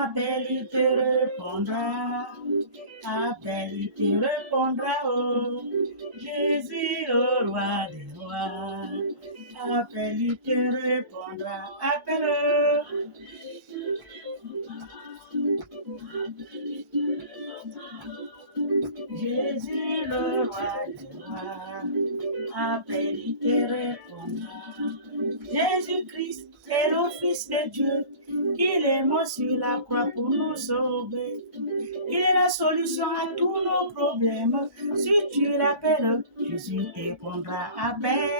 Appelle, il te répondra. Appelle, il te répondra. Oh, Jésus, le roi des rois. Appelle, il te répondra. Appelle. Jésus, le roi des rois. Appelle, il te répondra. Jésus-Christ est le Fils de Dieu. Il est mort sur la croix pour nous sauver. Il est la solution à tous nos problèmes. Si tu l'appelles, Jésus te répondra. Appelle.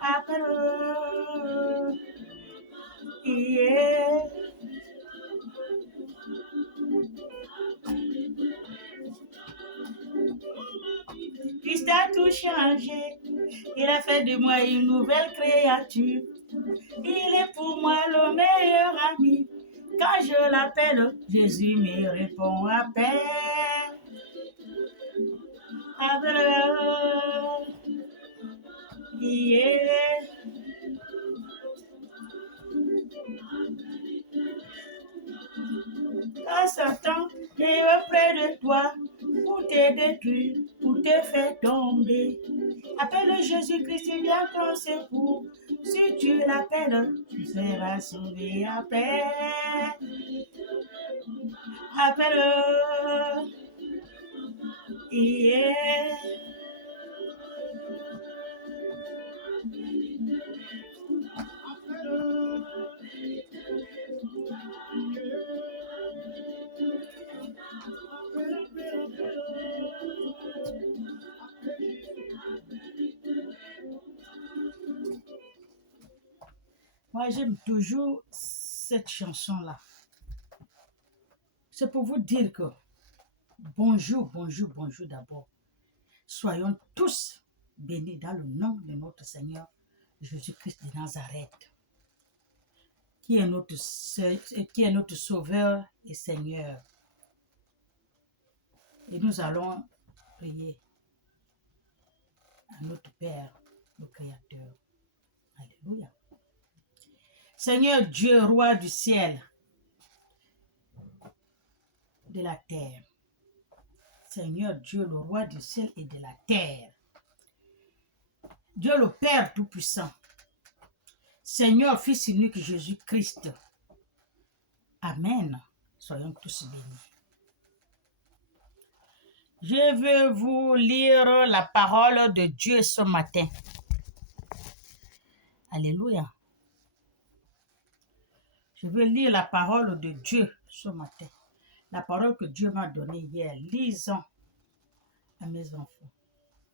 Appelle. Yeah. Christ a tout changé. Il a fait de moi une nouvelle créature. Il est pour moi le meilleur ami. Quand je l'appelle, Jésus me répond. Appelle. Appelle. Yeah. Quand Satan est près de toi pour te détruire, pour te faire tomber, appelle Jésus-Christ, il vient ton secours. Si tu l'appelles, tu seras sauvé. Appelle. Appelle. Yeah. Moi, j'aime toujours cette chanson-là. C'est pour vous dire que bonjour, bonjour, bonjour d'abord. Soyons tous bénis dans le nom de notre Seigneur Jésus-Christ de Nazareth, qui est notre Sauveur et Seigneur. Et nous allons prier à notre Père, le Créateur. Alléluia. Seigneur Dieu, roi du ciel, de la terre. Seigneur Dieu, le roi du ciel et de la terre. Dieu le Père Tout-Puissant. Seigneur, Fils unique Jésus-Christ. Amen. Soyons tous bénis. Je veux vous lire la parole de Dieu ce matin. Alléluia. Je veux lire la parole de Dieu ce matin. La parole que Dieu m'a donnée hier. Lisons à mes enfants.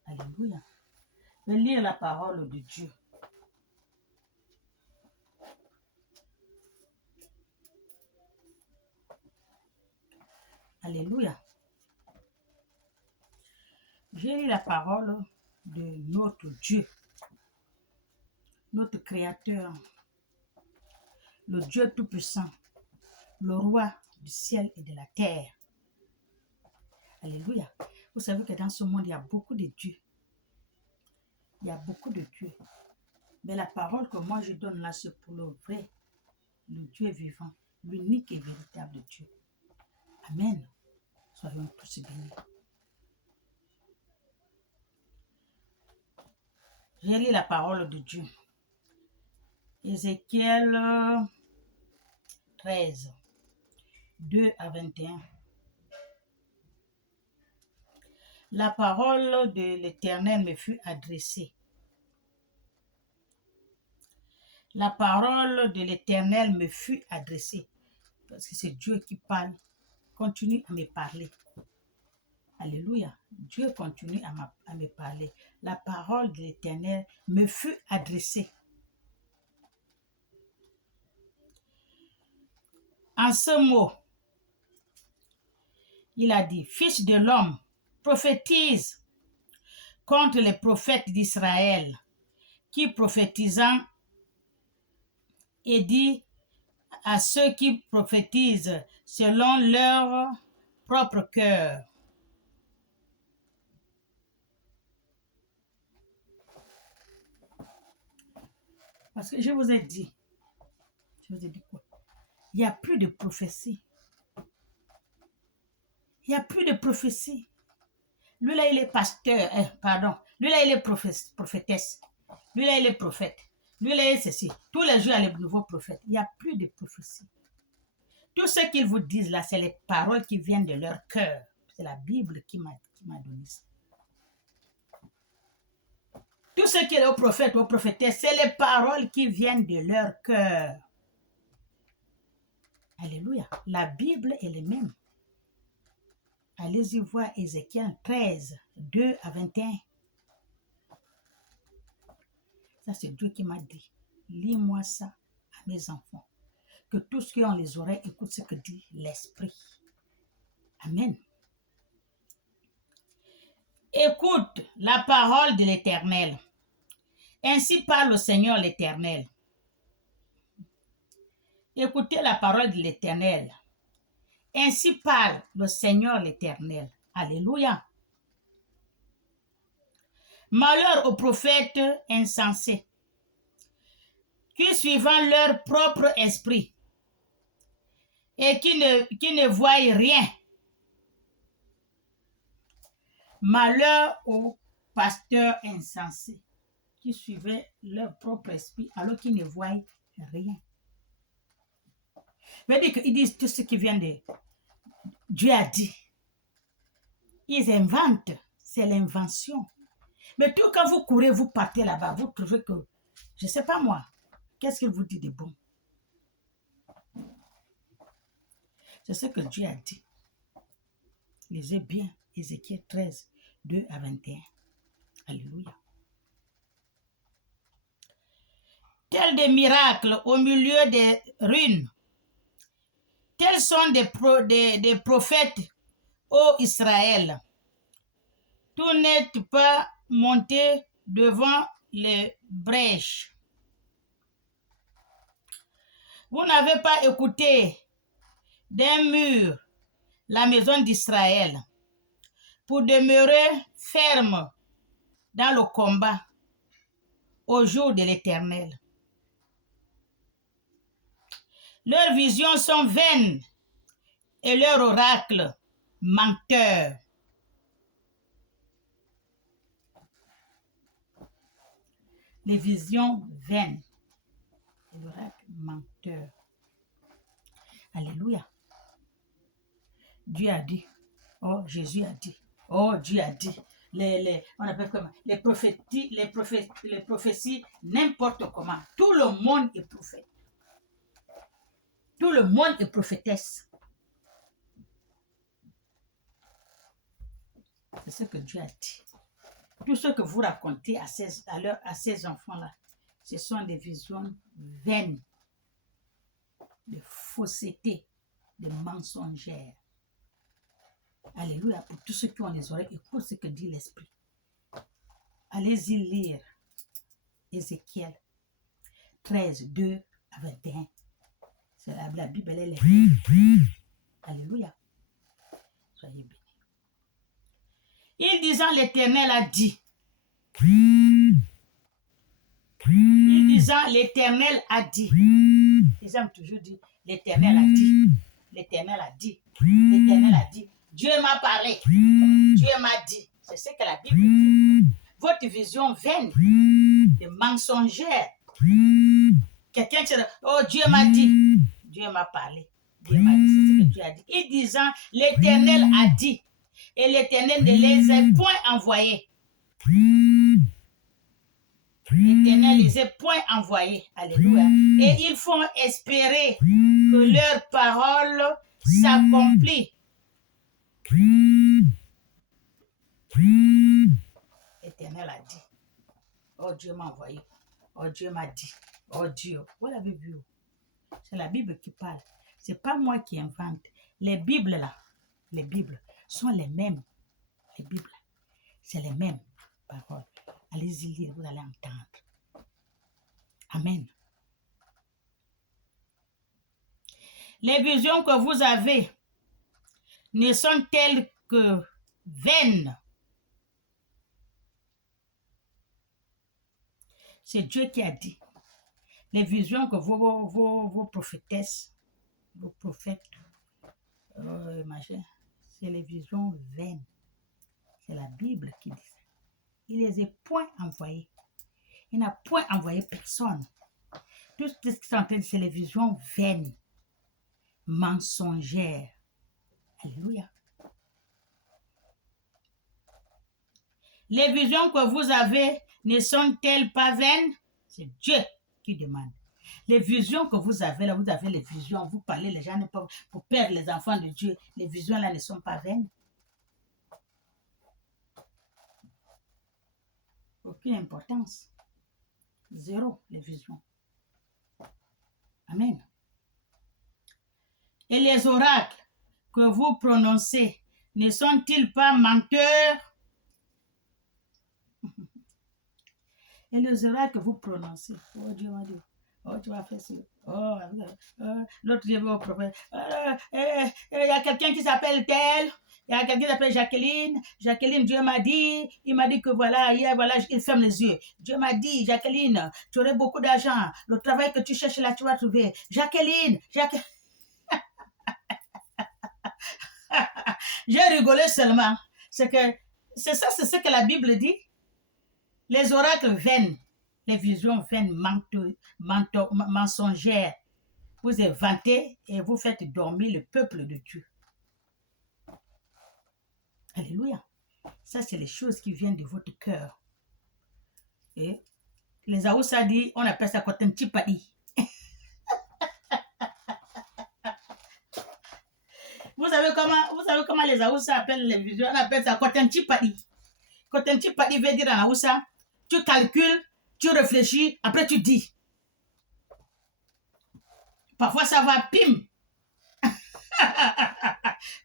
Alléluia. Je veux lire la parole de Dieu. Alléluia. J'ai lu la parole de notre Dieu, notre Créateur, le Dieu Tout-Puissant, le Roi du ciel et de la terre. Alléluia. Vous savez que dans ce monde, il y a beaucoup de dieux. Il y a beaucoup de dieux. Mais la parole que moi je donne là, c'est pour le vrai, le Dieu vivant, l'unique et véritable Dieu. Amen. Soyons tous bénis. J'ai lu la parole de Dieu. Ézéchiel 13, 2 à 21. La parole de l'Éternel me fut adressée. La parole de l'Éternel me fut adressée. Parce que c'est Dieu qui parle. Continue à me parler. Alléluia. Dieu continue à me parler. La parole de l'Éternel me fut adressée. En ce mot, il a dit, Fils de l'homme, prophétise contre les prophètes d'Israël, qui prophétisant et dit à ceux qui prophétisent selon leur propre cœur. Parce que je vous ai dit quoi? Il n'y a plus de prophétie. Il n'y a plus de prophétie. Lui là, il est pasteur, Lui là, il est prophétesse. Lui là, il est prophète. Lui là, il est ceci. Tous les jours, il y a les nouveaux prophètes. Il n'y a plus de prophétie. Tout ce qu'ils vous disent là, c'est les paroles qui viennent de leur cœur. C'est la Bible qui m'a donné ça. Tout ce qui est aux prophètes, aux prophétesses, c'est les paroles qui viennent de leur cœur. Alléluia. La Bible est la même. Allez-y voir Ézéchiel 13, 2 à 21. Ça, c'est Dieu qui m'a dit. Lis-moi ça à mes enfants. Que tous ceux qui ont les oreilles écoutent ce que dit l'Esprit. Amen. Écoute la parole de l'Éternel. Ainsi parle le Seigneur l'Éternel. Écoutez la parole de l'Éternel. Ainsi parle le Seigneur l'Éternel. Alléluia. Malheur aux prophètes insensés, qui suivant leur propre esprit et qui ne voient rien. Malheur aux pasteurs insensés, qui suivaient leur propre esprit alors qu'ils ne voient rien. Ça veut dire qu'ils disent tout ce qui vient de Dieu a dit. Ils inventent, c'est l'invention. Mais tout quand vous courez, vous partez là-bas, vous trouvez que, je ne sais pas moi, qu'est-ce qu'il vous dit de bon? C'est ce que Dieu a dit. Lisez bien Ézéchiel 13, 2 à 21. Alléluia. Tels des miracles au milieu des ruines, tels sont des prophètes, ô Israël. Tout n'est pas monté devant les brèches. Vous n'avez pas écouté d'un mur la maison d'Israël pour demeurer ferme dans le combat au jour de l'Éternel. Leurs visions sont vaines et leurs oracles menteurs. Les visions vaines et l'oracle menteur. Alléluia. Dieu a dit. Oh, Jésus a dit. Oh, Dieu a dit. On appelle comment? Les prophéties, n'importe comment. Tout le monde est prophète. Tout le monde est prophétesse. C'est ce que Dieu a dit. Tout ce que vous racontez à ces enfants-là, ce sont des visions vaines, de fausseté, de mensongères. Alléluia. Pour tous ceux qui ont les oreilles, écoutez ce que dit l'Esprit. Allez-y lire Ézéchiel 13, 2 à 21. C'est la Bible, elle est là. Alléluia. Soyez bénis. Il disant l'Éternel a dit. Il disant l'Éternel a dit. Ils ont toujours dit l'Éternel a dit. L'Éternel a dit. L'Éternel a dit. Dieu m'a parlé. Dieu m'a dit. C'est ce que la Bible dit. Votre vision vaine de mensongère. Quelqu'un qui dit, oh Dieu m'a dit. Dieu m'a parlé. Dieu m'a dit. C'est ce que Dieu a dit. Il disant l'Éternel a dit. Et l'Éternel ne les a point envoyés. L'Éternel les a point envoyés. Alléluia. Et ils font espérer que leur parole s'accomplit. L'Éternel a dit. Oh Dieu m'a envoyé. Oh Dieu m'a dit. Oh Dieu. Vous l'avez vu. C'est la Bible qui parle. C'est pas moi qui invente. Les Bibles là. Les Bibles sont les mêmes. Les Bibles, c'est les mêmes paroles. Allez-y lire, vous allez entendre. Amen. Les visions que vous avez ne sont telles que vaines. C'est Dieu qui a dit. Les visions que vos prophétesses vos prophètes, machin, c'est les visions vaines. C'est la Bible qui dit ça. Il les a point envoyés. Il n'a point envoyé personne. Tout ce qui est en train de c'est les visions vaines, mensongères. Alléluia. Les visions que vous avez ne sont-elles pas vaines? C'est Dieu qui demande. Les visions que vous avez là, vous avez les visions, vous parlez, les gens ne peuvent, pour perdre les enfants de Dieu, les visions là ne sont pas vaines. Aucune importance. Zéro, les visions. Amen. Et les oracles que vous prononcez ne sont-ils pas menteurs? Et les oracles que vous prononcez, oh Dieu m'a dit, oh tu vas faire ça, oh, l'autre Dieu va au prophète, il y a quelqu'un qui s'appelle tel, il y a quelqu'un qui s'appelle Jacqueline, Jacqueline, Dieu m'a dit, il m'a dit que voilà, hier, voilà, il ferme les yeux. Dieu m'a dit, Jacqueline, tu aurais beaucoup d'argent, le travail que tu cherches là, tu vas trouver. Jacqueline, J'ai rigolé seulement. C'est ce que la Bible dit. Les oracles vaines, les visions vaines, mensongères, vous inventez et vous faites dormir le peuple de Dieu. Alléluia. Ça, c'est les choses qui viennent de votre cœur. Et les Aoussa dit, on appelle ça Kotentipadi. Vous savez comment les Aoussa appellent les visions? On appelle ça Kotentipadi. Kotentipadi veut dire en Aoussa, tu calcules, tu réfléchis, après tu dis. Parfois ça va pim.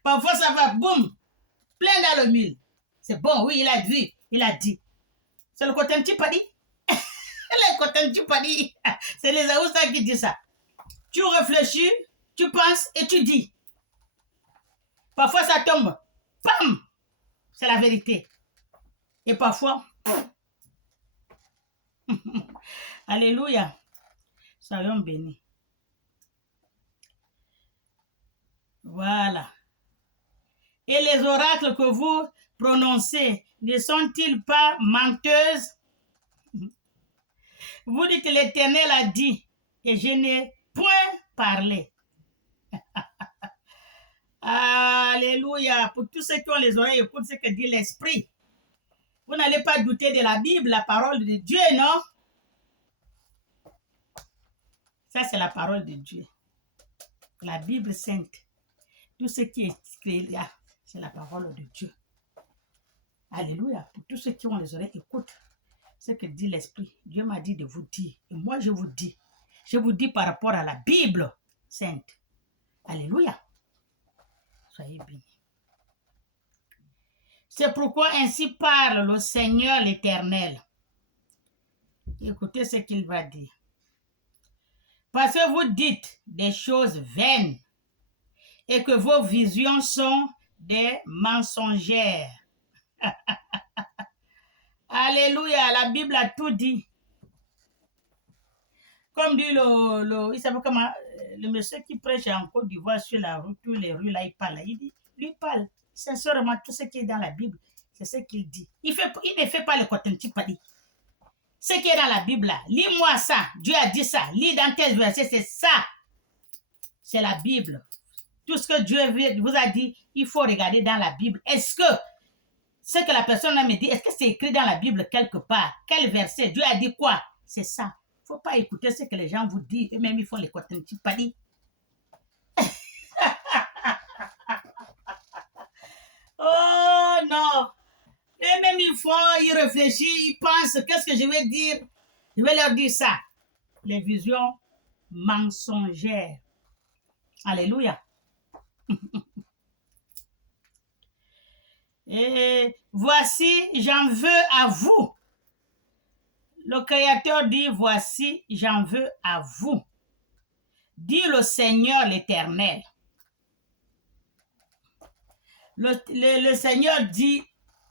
Parfois ça va boum. Plein dans le mille. C'est bon, oui, il a dit, C'est le Kotentipadi. Le Kotentipadi. C'est les Aoussa qui disent ça. Tu réfléchis, tu penses et tu dis. Parfois ça tombe. Pam. C'est la vérité. Et parfois, alléluia. Soyons bénis. Voilà. Et les oracles que vous prononcez ne sont-ils pas menteuses? Vous dites que l'Éternel a dit, et je n'ai point parlé. Alléluia. Pour tous ceux qui ont les oreilles, écoute ce que dit l'Esprit. Vous n'allez pas douter de la Bible, la parole de Dieu, non? Ça, c'est la parole de Dieu. La Bible sainte. Tout ce qui est écrit là, c'est la parole de Dieu. Alléluia. Pour tous ceux qui ont les oreilles, écoute ce que dit l'Esprit. Dieu m'a dit de vous dire. Et moi, je vous dis. Je vous dis par rapport à la Bible sainte. Alléluia. Soyez bénis. C'est pourquoi ainsi parle le Seigneur l'Éternel. Écoutez ce qu'il va dire. Parce que vous dites des choses vaines et que vos visions sont des mensongères. Alléluia, la Bible a tout dit. Comme dit il s'appelle comment, le monsieur qui prêche en Côte d'Ivoire sur la route, tous les rues là, il parle. Il dit, lui parle sincèrement tout ce qui est dans la Bible, c'est ce qu'il dit. Il ne fait pas le Kotentipadi. Ce qui est dans la Bible là, lis-moi ça, Dieu a dit ça, lis dans tel verset, c'est ça. C'est la Bible. Tout ce que Dieu vous a dit, il faut regarder dans la Bible. Est-ce que ce que la personne me dit, est-ce que c'est écrit dans la Bible quelque part? Quel verset? Dieu a dit quoi? C'est ça. Il ne faut pas écouter ce que les gens vous disent. Eux-mêmes, ils font les Kotentipadi. Oh non! Eux-mêmes, ils réfléchissent, ils pensent, qu'est-ce que je vais dire? Je vais leur dire ça. Les visions mensongères. Alléluia. Et voici, j'en veux à vous. Le Créateur dit, voici, j'en veux à vous. Dit le Seigneur l'Éternel. Le Seigneur dit,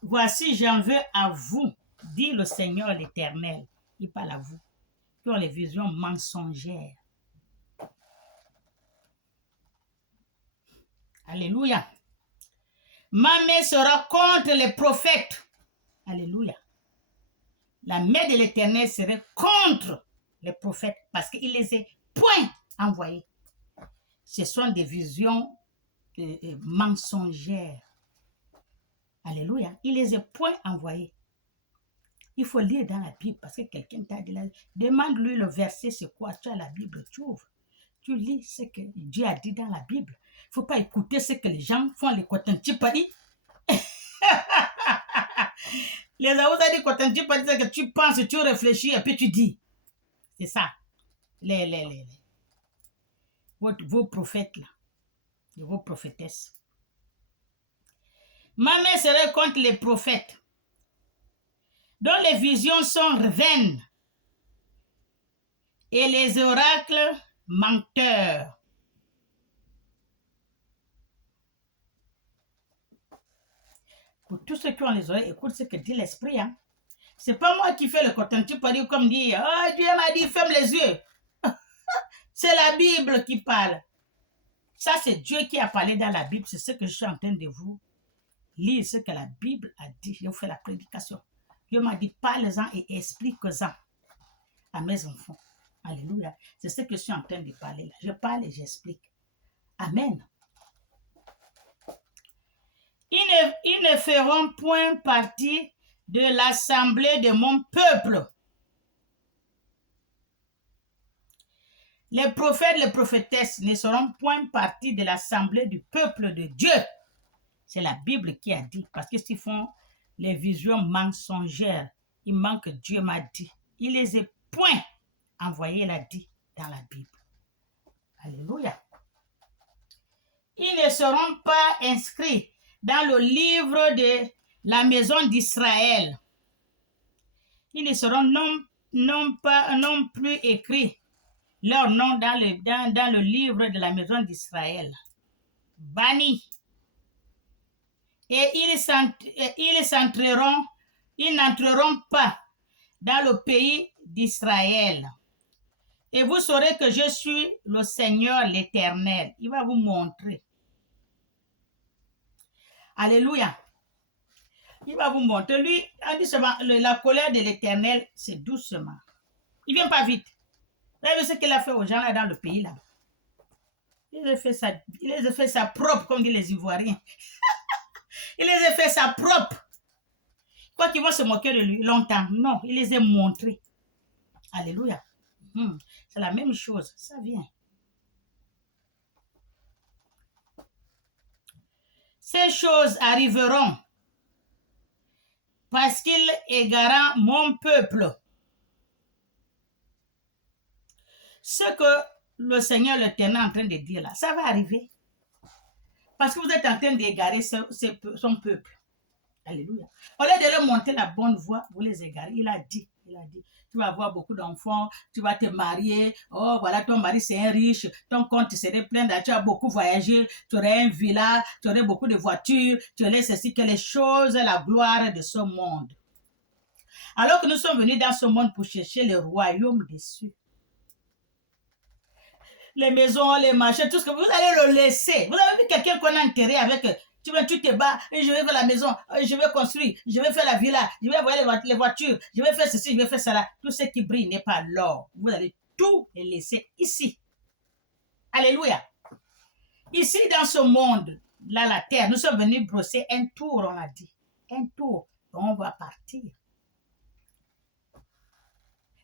voici, j'en veux à vous. Dit le Seigneur l'Éternel. Il parle à vous. Qui ont les visions mensongères. Alléluia. Ma main sera contre les prophètes. Alléluia. La main de l'Éternel serait contre les prophètes parce qu'il les a point envoyés. Ce sont des visions mensongères. Alléluia. Il les a point envoyés. Il faut lire dans la Bible parce que quelqu'un t'a dit là. Demande-lui le verset, c'est quoi? Tu as la Bible, tu ouvres. Tu lis ce que Dieu a dit dans la Bible. Il ne faut pas écouter ce que les gens font, les Kotantipadi. Les Aoussa dit Kotantipadi, c'est que tu penses, tu réfléchis et puis tu dis. C'est ça. Vos prophètes là, vos prophétesses. Ma main serait contre les prophètes, dont les visions sont vaines et les oracles menteurs. Pour tous ceux qui ont les oreilles, écoute ce que dit l'esprit. Hein. C'est pas moi qui fais le contemplatif comme dire oh, Dieu m'a dit ferme les yeux. C'est la Bible qui parle. Ça, c'est Dieu qui a parlé dans la Bible. C'est ce que je suis en train de vous lire, ce que la Bible a dit. Je vous fais la prédication. Dieu m'a dit parle-en et explique-en à mes enfants. Alléluia. C'est ce que je suis en train de parler là. Je parle et j'explique. Amen. Ils ne feront point partie de l'assemblée de mon peuple. Les prophètes, les prophétesses ne seront point partie de l'assemblée du peuple de Dieu. C'est la Bible qui a dit. Parce que s'ils font les visions mensongères, il manque Dieu m'a dit. Il les a point envoyés, il a dit dans la Bible. Alléluia. Ils ne seront pas inscrits dans le livre de la maison d'Israël. Ils ne seront non plus écrits leur nom dans le livre de la maison d'Israël. Bannis. Et ils n'entreront pas dans le pays d'Israël. Et vous saurez que je suis le Seigneur l'Éternel. Il va vous montrer. Alléluia. Il va vous montrer. Lui, on dit seulement, la colère de l'Éternel, c'est doucement. Il ne vient pas vite. Vous avez vu ce qu'il a fait aux gens là dans le pays là. Il les a fait ça propre, comme disent les Ivoiriens. Il les a fait ça propre. Quoi qu'ils vont se moquer de lui longtemps. Non, il les a montrés. Alléluia. C'est la même chose. Ça vient. Ces choses arriveront parce qu'il égara mon peuple. Ce que le Seigneur l'Éternel est en train de dire là, ça va arriver. Parce que vous êtes en train d'égarer son peuple. Alléluia. Au lieu de leur montrer la bonne voie, vous les égarez. Il a dit. Tu vas avoir beaucoup d'enfants, tu vas te marier. Oh, voilà, ton mari, c'est un riche. Ton compte serait plein d'argent. Tu as beaucoup voyagé. Tu aurais un villa. Tu aurais beaucoup de voitures. Tu aurais ceci, que les choses, la gloire de ce monde. Alors que nous sommes venus dans ce monde pour chercher le royaume des cieux. Les maisons, les marchés, tout ce que vous allez le laisser. Vous avez vu quelqu'un qu'on a enterré avec... Tu te bats, et je vais faire la maison, je vais construire, je vais faire la villa, je vais voir les voitures, je vais faire ceci, je vais faire cela. Tout ce qui brille n'est pas l'or. Vous allez tout les laisser ici. Alléluia. Ici, dans ce monde, là, la terre, nous sommes venus brosser un tour, on a dit. Un tour. On va partir.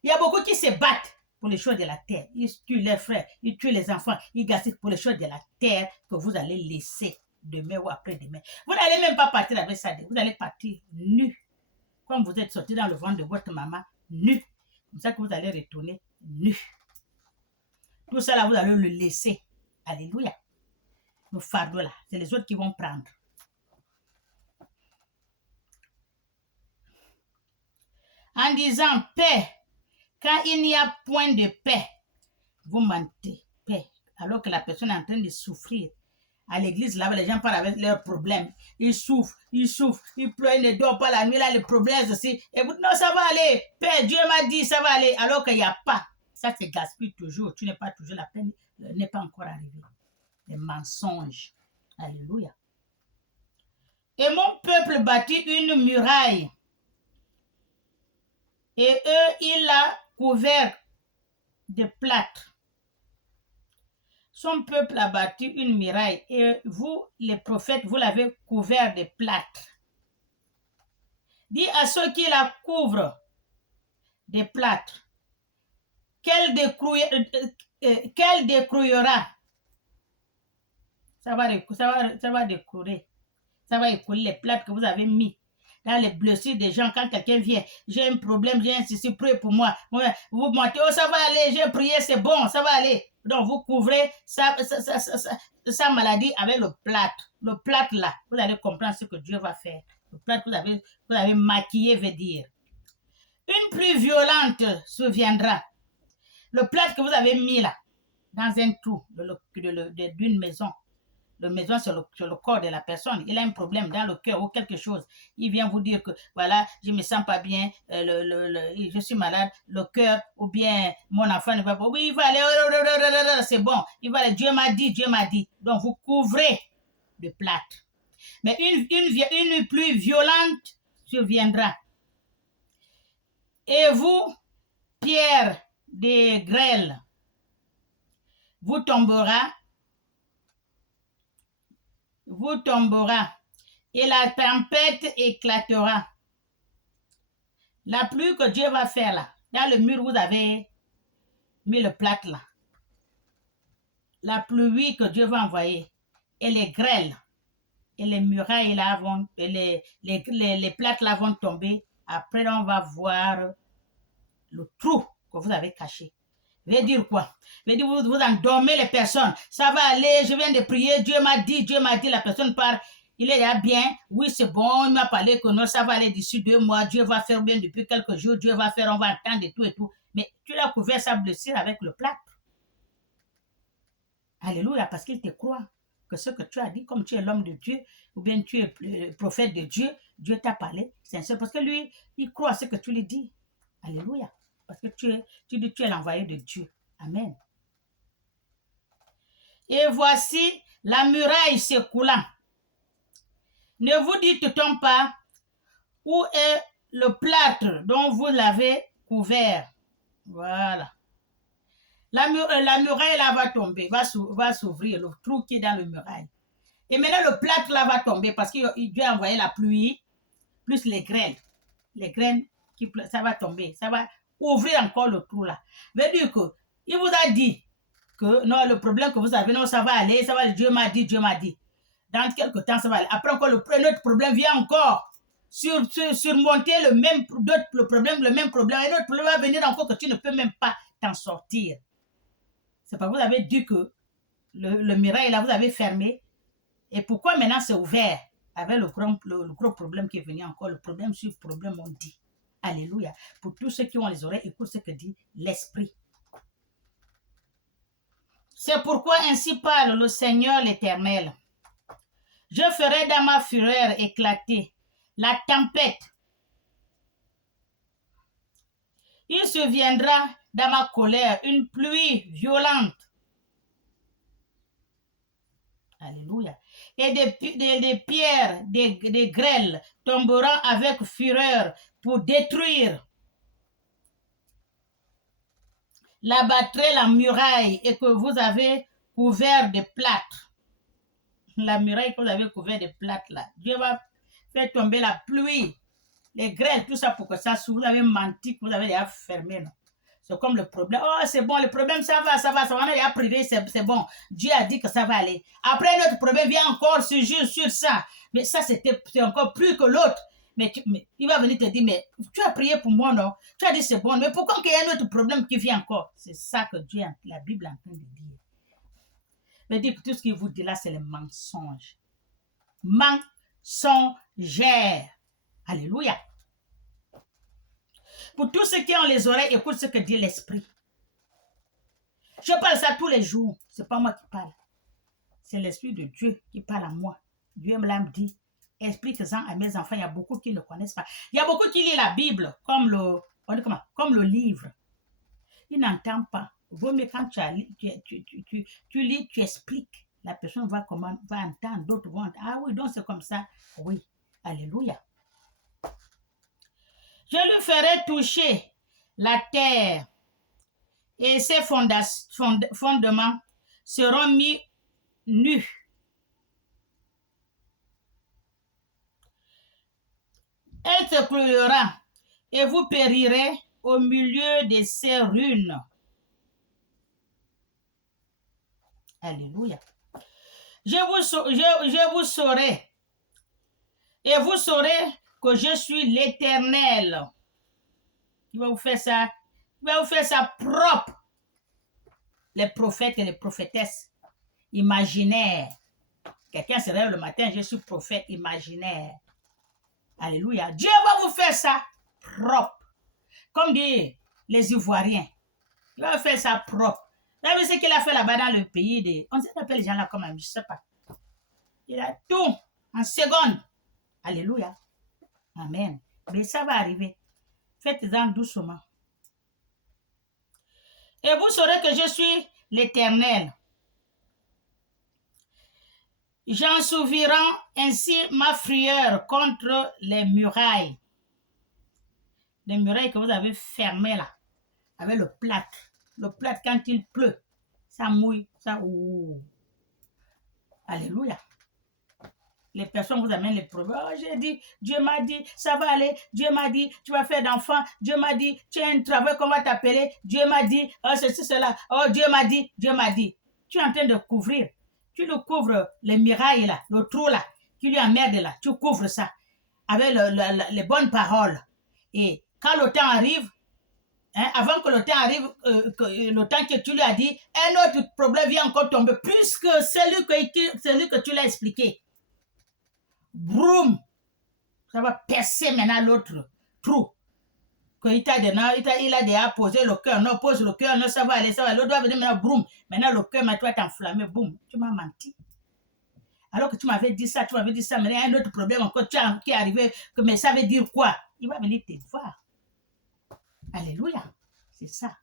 Il y a beaucoup qui se battent pour les choses de la terre. Ils tuent les frères, ils tuent les enfants, ils gaspillent pour les choses de la terre que vous allez laisser demain ou après-demain. Vous n'allez même pas partir avec ça. Vous allez partir nu. Comme vous êtes sorti dans le ventre de votre maman, nu. Comme ça que vous allez retourner nu. Tout ça là, vous allez le laisser. Alléluia. Le fardeau là, c'est les autres qui vont prendre. En disant paix, quand il n'y a point de paix, vous mentez. Paix. Alors que la personne est en train de souffrir. À l'église, là, les gens parlent avec leurs problèmes. Ils souffrent, ils pleurent, ils ne dorment pas la nuit, là, les problèmes aussi. Et vous dites, non, ça va aller. Père, Dieu m'a dit, ça va aller. Alors qu'il n'y a pas. Ça, c'est gaspille toujours. Tu n'es pas toujours la peine, n'est pas encore arrivé. Les mensonges. Alléluia. Et mon peuple bâtit une muraille. Et eux, il l'a couvert de plâtre. Son peuple a bâti une muraille. Et vous, les prophètes, vous l'avez couvert de plâtre. Dis à ceux qui la couvrent de plâtre, qu'elle décrouillera. Ça va découler. Ça va écouler les plâtres que vous avez mis dans les blessures des gens. Quand quelqu'un vient, j'ai un problème, j'ai un souci, priez pour moi. Vous montez, oh ça va aller, j'ai prié, c'est bon, ça va aller. Donc vous couvrez sa maladie avec le plâtre. Le plâtre là, vous allez comprendre ce que Dieu va faire. Le plâtre que vous avez maquillé veut dire. Une pluie violente surviendra. Le plâtre que vous avez mis là, dans un trou d'une maison, la maison sur le corps de la personne, il a un problème dans le cœur ou quelque chose. Il vient vous dire que voilà, je me sens pas bien, je suis malade, le cœur, ou bien mon enfant ne va pas. Oui, il va aller, c'est bon. Il va aller, Dieu m'a dit. Donc vous couvrez de plâtre. Mais une pluie violente surviendra. Et vous, pierre de grêle, vous tombera, et la tempête éclatera. La pluie que Dieu va faire là, dans le mur, vous avez mis le plâtre là. La pluie que Dieu va envoyer, et les grêles, et les murailles là vont, et les plâtres là vont tomber. Après, on va voir le trou que vous avez caché. Veut dire quoi? Veut dire vous endormez les personnes. Ça va aller, je viens de prier, Dieu m'a dit, la personne part. Il est là bien, oui c'est bon, il m'a parlé que non, ça va aller d'ici 2 mois, Dieu va faire bien depuis quelques jours, Dieu va faire, on va attendre et tout et tout. Mais tu l'as couvert sa blessure avec le plâtre. Alléluia, parce qu'il te croit que ce que tu as dit, comme tu es l'homme de Dieu, ou bien tu es le prophète de Dieu, Dieu t'a parlé, c'est sincère, parce que lui, il croit à ce que tu lui dis. Alléluia, parce que tu es l'envoyé de Dieu. Amen. Et voici la muraille s'écoulant. Ne vous dites-t-on pas où est le plâtre dont vous l'avez couvert? Voilà. La muraille là va tomber, va s'ouvrir, le trou qui est dans le muraille. Et maintenant le plâtre là va tomber parce que Dieu a envoyé la pluie, plus les graines. Les graines, ça va tomber, ça va ouvrir encore le trou là. Veut dire que il vous a dit que non, le problème que vous avez, non, ça va aller, Dieu m'a dit. Dans quelques temps, ça va aller. Après encore, notre problème vient encore surmonter le même problème, et notre problème va venir encore que tu ne peux même pas t'en sortir. C'est parce que vous avez dit que le muraille là, vous avez fermé. Et pourquoi maintenant c'est ouvert? Avec le gros problème qui est venu encore, le problème sur problème, on dit. Alléluia. Pour tous ceux qui ont les oreilles, écoute ce que dit l'Esprit. C'est pourquoi ainsi parle le Seigneur l'Éternel. Je ferai dans ma fureur éclater la tempête. Il se viendra dans ma colère une pluie violente. Alléluia. Et des pierres, des grêles tomberont avec fureur pour détruire. L'abattrai la muraille et que vous avez couvert de plâtre. La muraille que vous avez couvert de plâtre là. Dieu va faire tomber la pluie, les grêles, tout ça pour que ça s'ouvre. Vous avez menti, que vous avez déjà fermé. Non? C'est comme le problème. Oh, c'est bon, le problème, ça va. On a déjà privé, c'est bon. Dieu a dit que ça va aller. Après, notre problème vient encore sur ça. Mais ça, c'est encore plus que l'autre. Mais il va venir te dire, mais tu as prié pour moi, non? Tu as dit c'est bon, mais pourquoi qu'il y a un autre problème qui vient encore? C'est ça que la Bible est en train de dire. Mais dit que tout ce qu'il vous dit là, c'est le mensonge. Mensongère. Alléluia. Pour tous ceux qui ont les oreilles, écoute ce que dit l'Esprit. Je parle ça tous les jours. Ce n'est pas moi qui parle. C'est l'Esprit de Dieu qui parle à moi. Dieu me l'a dit. Explique-en à mes enfants. Il y a beaucoup qui ne connaissent pas. Il y a beaucoup qui lisent la Bible comme le livre. Ils n'entendent pas. Vaut mieux quand tu lis, tu expliques la personne va entendre, d'autres vont entendre. Ah oui, donc c'est comme ça. Oui, alléluia. Je lui ferai toucher la terre et ses fondements seront mis nus. Elle s'écroulera et vous périrez au milieu de ses ruines. Alléluia. Je vous saurai et vous saurez que je suis l'Éternel. Il va vous faire ça. Il va vous faire ça propre. Les prophètes et les prophétesses imaginaires. Quelqu'un se réveille le matin, je suis prophète imaginaire. Alléluia. Dieu va vous faire ça propre. Comme disent les Ivoiriens. Il va vous faire ça propre. Vous savez ce qu'il a fait là-bas dans le pays de... On s'appelle les gens là quand même, je ne sais pas. Il a tout en seconde. Alléluia. Amen. Mais ça va arriver. Faites-en doucement. Et vous saurez que je suis l'Éternel. J'en souvirai ainsi ma frayeur contre les murailles. Les murailles que vous avez fermées là, avec le plâtre. Le plâtre, quand il pleut, ça mouille, ça... Ouh. Alléluia. Les personnes vous amènent les problèmes. Oh, j'ai dit, Dieu m'a dit, ça va aller. Dieu m'a dit, tu vas faire d'enfants. Dieu m'a dit, tu as un travail qu'on va t'appeler. Dieu m'a dit, oh, ceci, cela. Oh, Dieu m'a dit, Dieu m'a dit. Tu es en train de couvrir. Tu le couvres, les murailles là, le trou là, qui lui emmerde là. Tu couvres ça avec les bonnes paroles. Et quand le temps arrive, hein, avant que le temps arrive, le temps que tu lui as dit, un autre problème vient encore tomber, plus que celui que tu l'as expliqué. Broum, ça va percer maintenant l'autre trou. Il a déjà posé le cœur, non, pose le cœur, non, ça va aller, l'autre doit venir maintenant, broum. Maintenant le cœur, maintenant, tu vas t'enflammer, boum, tu m'as menti. Alors que tu m'avais dit ça, maintenant il y a un autre problème encore qui est arrivé, mais ça veut dire quoi? Il va venir te voir. Alléluia, c'est ça.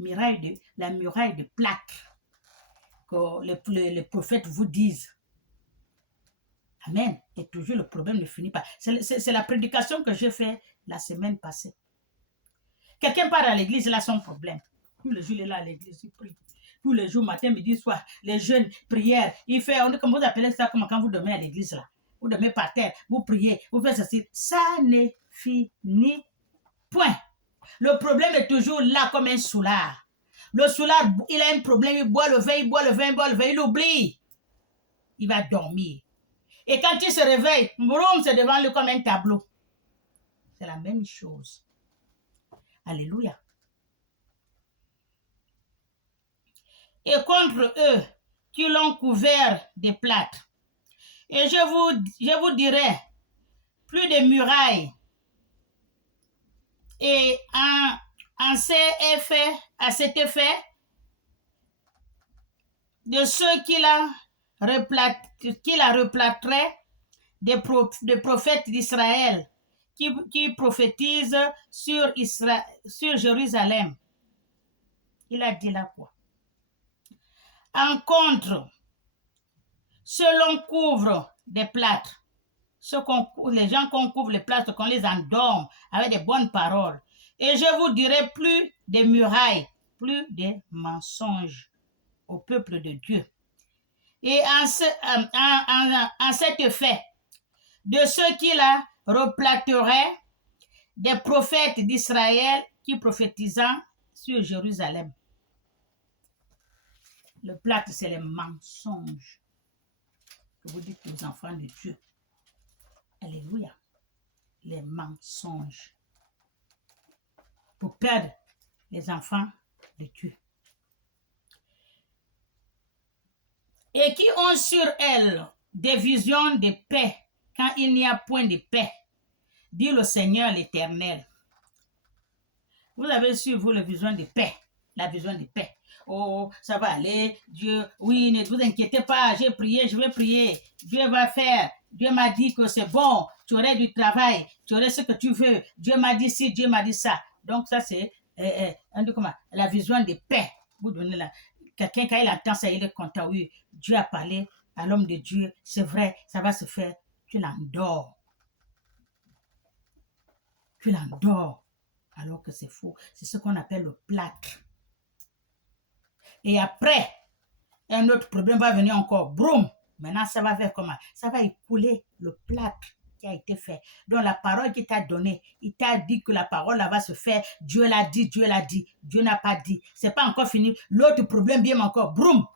La muraille de plâtre que les prophètes vous disent. Amen. Et toujours le problème ne finit pas. C'est la prédication que j'ai faite la semaine passée. Quelqu'un part à l'église, il a son problème. Tous les jours, il est là à l'église, il prie. Tous les jours, matin, midi, soir, les jeunes, prières. Il fait, comme vous appelez ça, comme quand vous dormez à l'église là. Vous dormez par terre, vous priez, vous faites ceci. Ça ne finit point. Le problème est toujours là comme un soulard. Le soulard, il a un problème, il boit le vin, il oublie. Il va dormir. Et quand il se réveille, vroom, c'est devant lui comme un tableau. C'est la même chose. Alléluia. Et contre eux qui l'ont couvert de plâtre. Et je vous dirai, plus de murailles. Et à cet effet, de ceux qui la replâtraient, des prophètes d'Israël qui prophétisent sur Jérusalem. Il a dit là quoi? En contre, ceux l'on couvre des plâtres, les gens qu'on couvre les plâtres, qu'on les endorme avec des bonnes paroles. Et je vous dirai plus des murailles, plus des mensonges au peuple de Dieu. Et en cet effet, de ceux qui la replâtreraient, des prophètes d'Israël qui prophétisant sur Jérusalem. Le plâtre, c'est les mensonges que vous dites aux enfants de Dieu. Alléluia. Les mensonges. Pour perdre les enfants de Dieu. Et qui ont sur elles des visions de paix quand il n'y a point de paix, dit le Seigneur l'Éternel. Vous avez sur vous la vision de paix, la vision de paix. Oh, ça va aller, Dieu, oui, ne vous inquiétez pas, j'ai prié, je vais prier, Dieu va faire, Dieu m'a dit que c'est bon, tu aurais du travail, tu aurais ce que tu veux, Dieu m'a dit ci, Dieu m'a dit ça. Donc ça c'est la vision de paix. Vous donnez là. quelqu'un, quand il entend ça, il est content. Oui, Dieu a parlé à l'homme de Dieu. C'est vrai, ça va se faire. Tu l'endors. Tu l'endors. Alors que c'est faux. C'est ce qu'on appelle le plâtre. Et après, un autre problème va venir encore. Broum! Maintenant, ça va faire comment? Ça va écouler le plâtre qui a été fait. Donc, la parole qu'il t'a donnée, il t'a dit que la parole là va se faire. Dieu l'a dit, Dieu l'a dit. Dieu n'a pas dit. C'est pas encore fini. L'autre problème vient encore. Broum!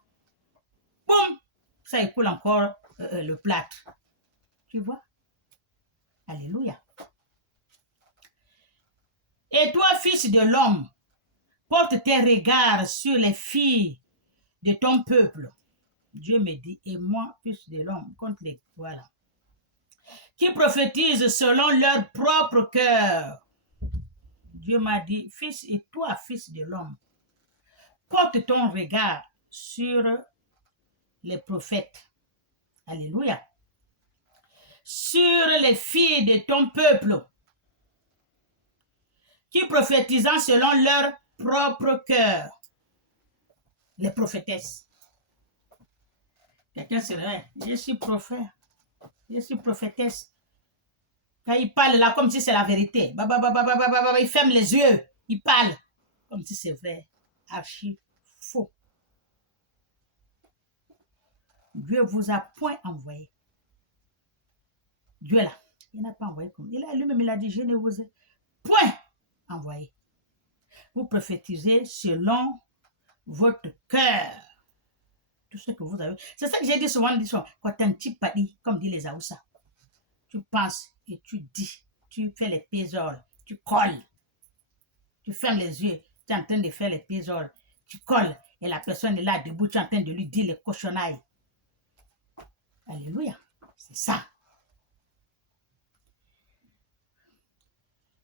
Boum! Ça écoule encore le plâtre. Tu vois? Alléluia. Et toi, fils de l'homme, porte tes regards sur les filles de ton peuple. Dieu me dit, et moi, fils de l'homme, contre les... Voilà. Qui prophétisent selon leur propre cœur. Dieu m'a dit, fils, et toi, fils de l'homme, porte ton regard sur les prophètes. Alléluia. Sur les filles de ton peuple, qui prophétisant selon leur propre cœur. Les prophétesses. Quelqu'un se réveille, je suis prophète, je suis prophétesse. Quand il parle là, comme si c'est la vérité, il ferme les yeux, il parle, comme si c'est vrai, archi faux. Dieu vous a point envoyé. Dieu là, il n'a pas envoyé comme il a lui-même, il a dit, je ne vous ai point envoyé. Vous prophétisez selon votre cœur. Tout ce que vous avez. C'est ça que j'ai dit souvent, quand un petit padi, comme dit les Aoussa, tu penses et tu dis, tu fais les pésoles, tu colles, tu fermes les yeux, tu es en train de faire les pésoles, tu colles, et la personne est là debout, tu es en train de lui dire les cochonnailles. Alléluia, c'est ça.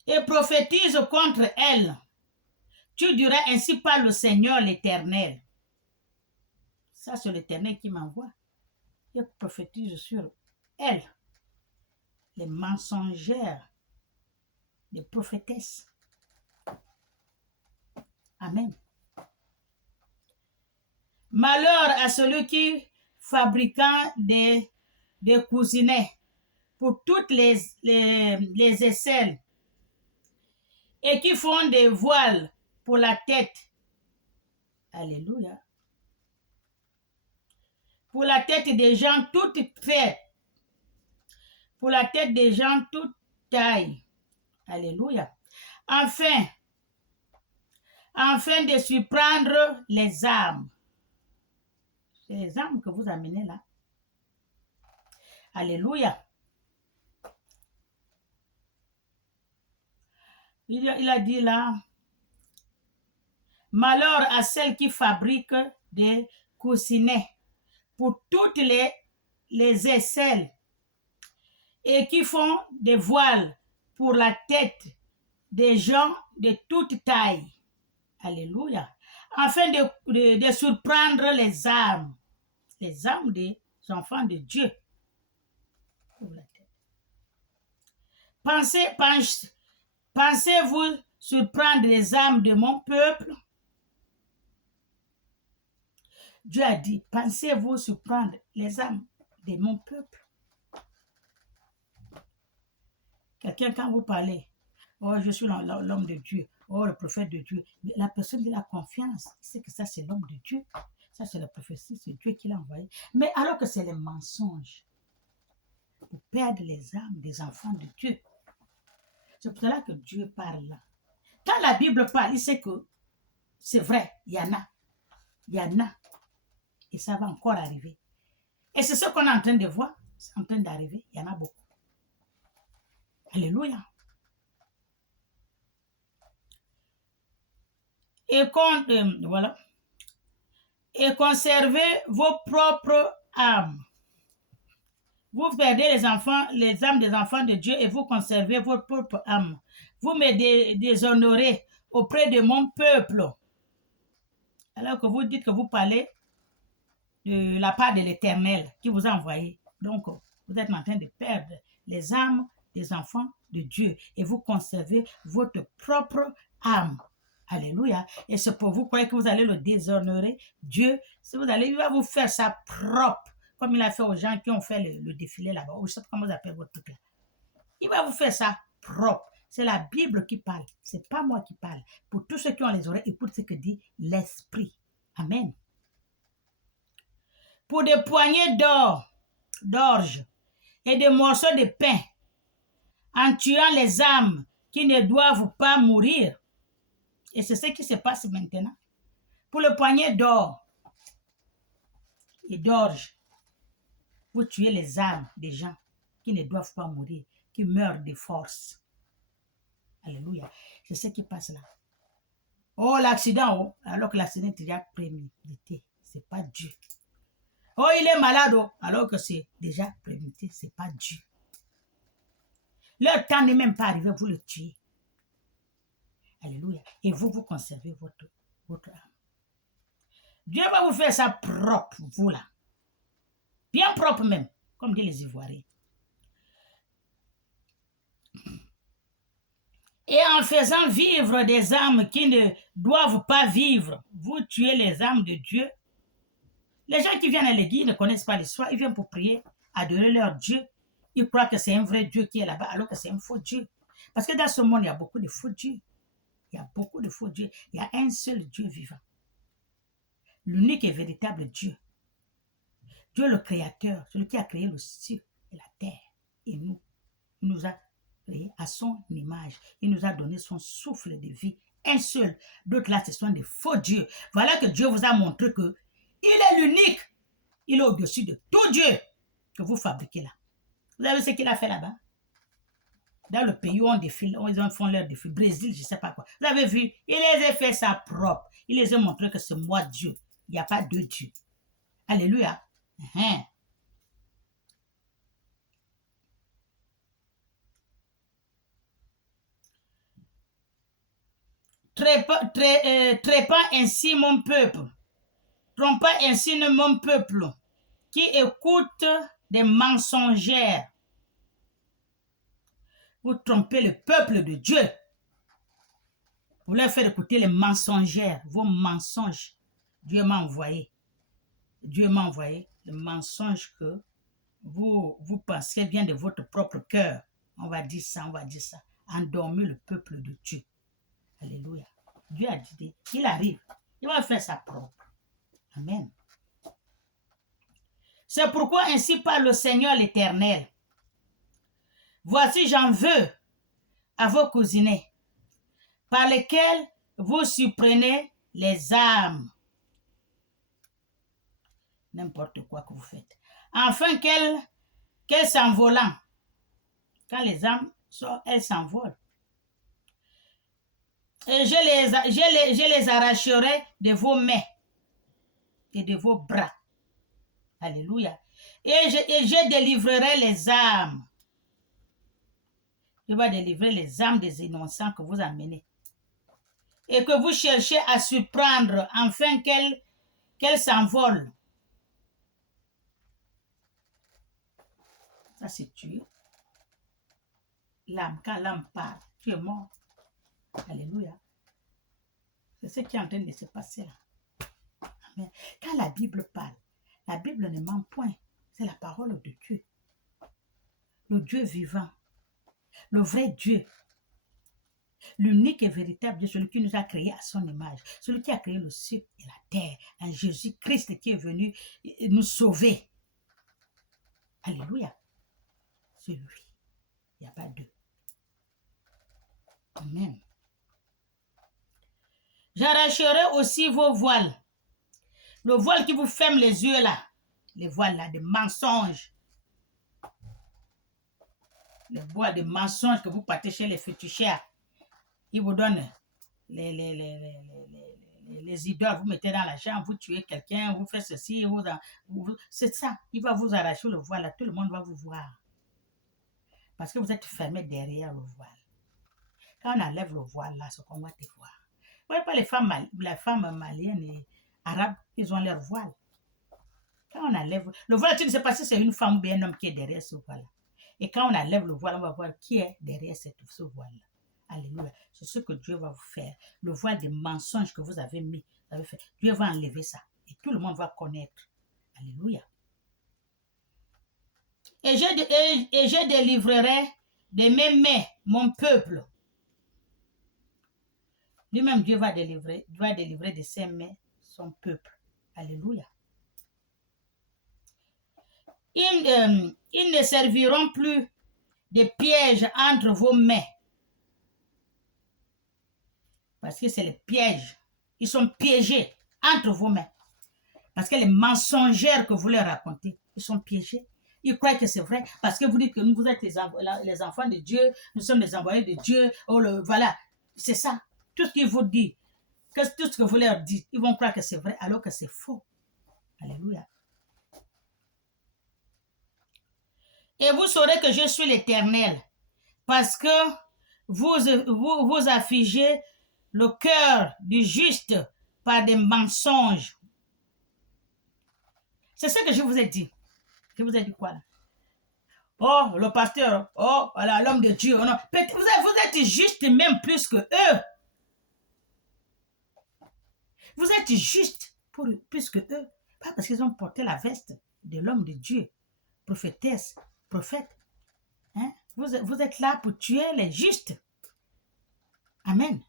Et prophétise contre elle. Tu diras, ainsi parle le Seigneur l'Éternel. Ça, c'est l'Éternel qui m'envoie. Il prophétise sur elle. Les mensongères, les prophétesses. Amen. Malheur à celui qui fabriquant des cousinets pour toutes les aisselles et qui font des voiles pour la tête. Alléluia. Pour la tête des gens toutes faites. Pour la tête des gens toutes tailles. Alléluia. Enfin de surprendre les âmes. C'est les âmes que vous amenez là. Alléluia. Il a dit là, malheur à celles qui fabriquent des coussinets pour toutes les aisselles et qui font des voiles pour la tête des gens de toute taille. Alléluia. Afin de surprendre les âmes des enfants de Dieu. Pensez-vous surprendre les âmes de mon peuple? Dieu a dit, pensez-vous surprendre les âmes de mon peuple? Quelqu'un, quand vous parlez, oh, je suis l'homme de Dieu, oh, le prophète de Dieu, mais la personne de la confiance, c'est que ça, c'est l'homme de Dieu. Ça, c'est la prophétie, c'est Dieu qui l'a envoyé. Mais alors que c'est les mensonges pour perdre les âmes des enfants de Dieu. C'est pour cela que Dieu parle là. Quand la Bible parle, il sait que c'est vrai, il y en a. Il y en a. Et ça va encore arriver. Et c'est ce qu'on est en train de voir. C'est en train d'arriver. Il y en a beaucoup. Alléluia. Et voilà. Et conservez vos propres âmes. Vous perdez les âmes des enfants de Dieu et vous conservez votre propre âme. Vous me déshonorez auprès de mon peuple. Alors que vous dites que vous parlez de la part de l'Éternel qui vous a envoyé. Donc, vous êtes en train de perdre les âmes des enfants de Dieu et vous conservez votre propre âme. Alléluia. Et c'est pour vous croyez que vous allez le déshonorer. Dieu, si vous allez, il va vous faire ça propre, comme il a fait aux gens qui ont fait le défilé là-bas. Je ne sais pas comment vous appelez votre truc là. Il va vous faire ça propre. C'est la Bible qui parle. Ce n'est pas moi qui parle. Pour tous ceux qui ont les oreilles, écoutez ce que dit l'Esprit. Amen. Pour des poignées d'orge et des morceaux de pain, en tuant les âmes qui ne doivent pas mourir. Et c'est ce qui se passe maintenant. Pour le poignet d'or et d'orge, vous tuez les âmes des gens qui ne doivent pas mourir, qui meurent de force. Alléluia. C'est ce qui passe là. Oh, l'accident, oh, alors que l'accident est déjà prémédité. Ce n'est pas Dieu. Oh, il est malade, oh, alors que c'est déjà prémédité. Ce n'est pas Dieu. Leur temps n'est même pas arrivé, vous le tuez. Alléluia. Et vous conservez votre âme. Dieu va vous faire ça propre, vous là. Bien propre même, comme disent les Ivoiriens. Et en faisant vivre des âmes qui ne doivent pas vivre, vous tuez les âmes de Dieu. Les gens qui viennent à l'église ne connaissent pas l'histoire, ils viennent pour prier, adorer leur Dieu. Ils croient que c'est un vrai Dieu qui est là-bas, alors que c'est un faux Dieu. Parce que dans ce monde, il y a beaucoup de faux dieux. Il y a beaucoup de faux dieux. Il y a un seul Dieu vivant. L'unique et véritable Dieu. Dieu le Créateur, celui qui a créé le ciel et la terre. Et nous, il nous a créés à son image. Il nous a donné son souffle de vie. Un seul. D'autres là, ce sont des faux dieux. Voilà que Dieu vous a montré que il est l'unique. Il est au-dessus de tout Dieu que vous fabriquez là. Vous avez vu ce qu'il a fait là-bas? Dans le pays où on défile, où ils font leur défilé, Brésil, je ne sais pas quoi. Vous avez vu? Il les a fait ça propre. Il les a montré que c'est moi Dieu. Il n'y a pas deux dieux. Alléluia. Trépant ainsi mon peuple, trompant ainsi mon peuple, qui écoute des mensongères. Vous trompez le peuple de Dieu. Vous leur faites écouter les mensongères, vos mensonges. Dieu m'a envoyé. Dieu m'a envoyé le mensonge que vous pensez vient de votre propre cœur. On va dire ça, on va dire ça. Endormir le peuple de Dieu. Alléluia. Dieu a dit, il arrive. Il va faire ça propre. Amen. C'est pourquoi ainsi parle le Seigneur l'Éternel. Voici, j'en veux à vos cousinets, par lesquels vous surprenez les âmes. N'importe quoi que vous faites. Afin qu'elles s'envolant. Quand les âmes sortent, elles s'envolent. Et je les arracherai de vos mains et de vos bras. Alléluia. Et je délivrerai les âmes. Je vais délivrer les âmes des innocents que vous amenez. Et que vous cherchez à surprendre afin qu'elles s'envolent. Ça, c'est tuer. L'âme, quand l'âme part, tu es mort. Alléluia. C'est ce qui est en train de se passer là. Amen. Quand la Bible parle, la Bible ne ment point. C'est la parole de Dieu. Le Dieu vivant. Le vrai Dieu. L'unique et véritable Dieu, celui qui nous a créés à son image. Celui qui a créé le ciel et la terre. Un Jésus-Christ qui est venu nous sauver. Alléluia. C'est lui. Il n'y a pas deux. Amen. J'arracherai aussi vos voiles. Le voile qui vous ferme les yeux là. Les voiles là, des mensonges. Les voiles de mensonges que vous partez chez les féticheurs. Ils vous donnent les idoles, vous mettez dans la chambre, vous tuez quelqu'un, vous faites ceci, c'est ça. Il va vous arracher le voile là, tout le monde va vous voir. Parce que vous êtes fermé derrière le voile. Quand on enlève le voile là, c'est qu'on va te voir. Vous ne voyez pas les femmes maliennes et arabes, ils ont leur voile. Quand on enlève le voile, tu ne sais pas si c'est une femme ou bien un homme qui est derrière ce voile. Et quand on enlève le voile, on va voir qui est derrière ce voile. Alléluia. C'est ce que Dieu va vous faire. Le voile des mensonges que vous avez mis, vous avez fait. Dieu va enlever ça. Et tout le monde va connaître. Alléluia. Et je délivrerai de mes mains mon peuple. Lui-même, Dieu va délivrer de ses mains son peuple. Alléluia. Ils ne serviront plus de pièges entre vos mains. Parce que c'est les pièges. Ils sont piégés entre vos mains. Parce que les mensongères que vous leur racontez, ils sont piégés. Ils croient que c'est vrai. Parce que vous dites que vous êtes les enfants de Dieu. Nous sommes les envoyés de Dieu. Voilà. C'est ça. Tout ce qu'ils vous disent. Tout ce que vous leur dites. Ils vont croire que c'est vrai alors que c'est faux. Alléluia. Et vous saurez que je suis l'Éternel. Parce que vous affligez le cœur du juste par des mensonges. C'est ce que je vous ai dit. Je vous ai dit quoi là? Oh, le pasteur. Oh, voilà, l'homme de Dieu. Oh, non. Vous êtes juste même plus que eux. Vous êtes juste plus que eux. Pas parce qu'ils ont porté la veste de l'homme de Dieu. Prophétesse, prophète. Hein? Vous êtes là pour tuer les justes. Amen.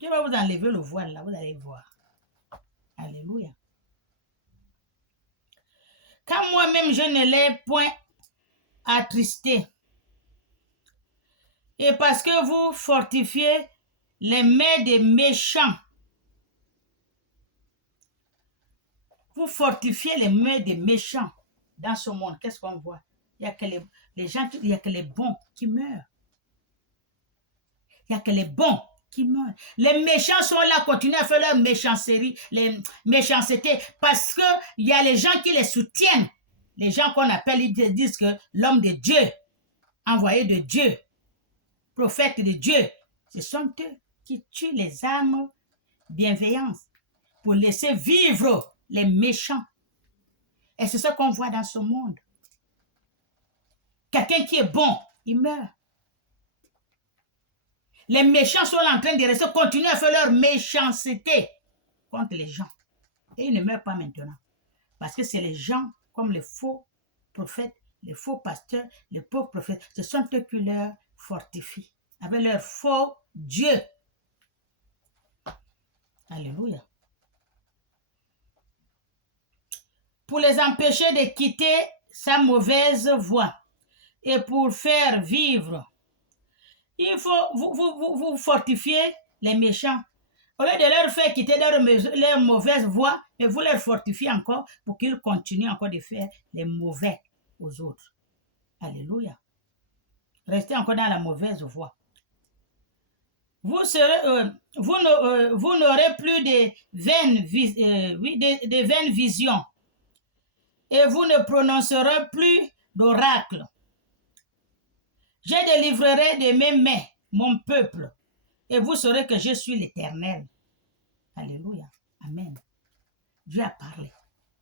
Dieu va vous enlever le voile là, vous allez voir. Alléluia. Quand moi-même je ne l'ai point attristé, et parce que vous fortifiez les mains des méchants, vous fortifiez les mains des méchants dans ce monde. Qu'est-ce qu'on voit? Il n'y a que les gens, il n'y a que les bons qui meurent. Il n'y a que les bons qui meurent. Les méchants sont là, continuent à faire leur méchanceté, parce qu'il y a les gens qui les soutiennent. Les gens qu'on appelle, ils disent que l'homme de Dieu, envoyé de Dieu, prophète de Dieu, ce sont eux qui tuent les âmes bienveillantes pour laisser vivre les méchants. Et c'est ce qu'on voit dans ce monde. Quelqu'un qui est bon, il meurt. Les méchants sont en train de rester, continuer à faire leur méchanceté contre les gens. Et ils ne meurent pas maintenant. Parce que c'est les gens comme les faux prophètes, les faux pasteurs, les pauvres prophètes. Ce sont eux qui leur fortifient avec leur faux Dieu. Alléluia. Pour les empêcher de quitter sa mauvaise voie et pour faire vivre, il faut vous fortifier les méchants. Au lieu de leur faire quitter leur mauvaise voie, et vous les fortifiez encore pour qu'ils continuent encore de faire les mauvais aux autres. Alléluia. Restez encore dans la mauvaise voie. Vous n'aurez plus de vaines visions et vous ne prononcerez plus d'oracles. Je délivrerai de mes mains mon peuple et vous saurez que je suis l'Éternel. Alléluia. Amen. Dieu a parlé.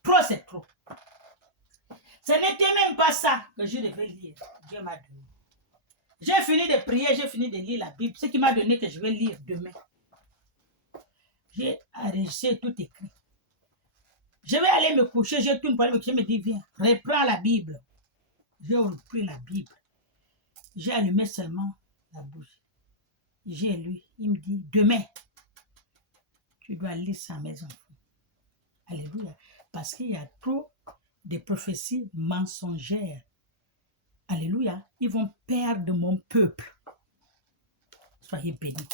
Trop, c'est trop. Ce n'était même pas ça que je devais lire. Dieu m'a donné. J'ai fini de prier, j'ai fini de lire la Bible. Ce qui m'a donné que je vais lire demain. J'ai enregistré tout écrit. Je vais aller me coucher, je tourne pour aller me coucher, je me dis, viens, reprends la Bible. J'ai repris la Bible. J'ai allumé seulement la bouche. J'ai lu, il me dit, demain, tu dois lire ça à mes enfants. Alléluia. Parce qu'il y a trop de prophéties mensongères. Alléluia. Ils vont perdre mon peuple. Soyez bénis.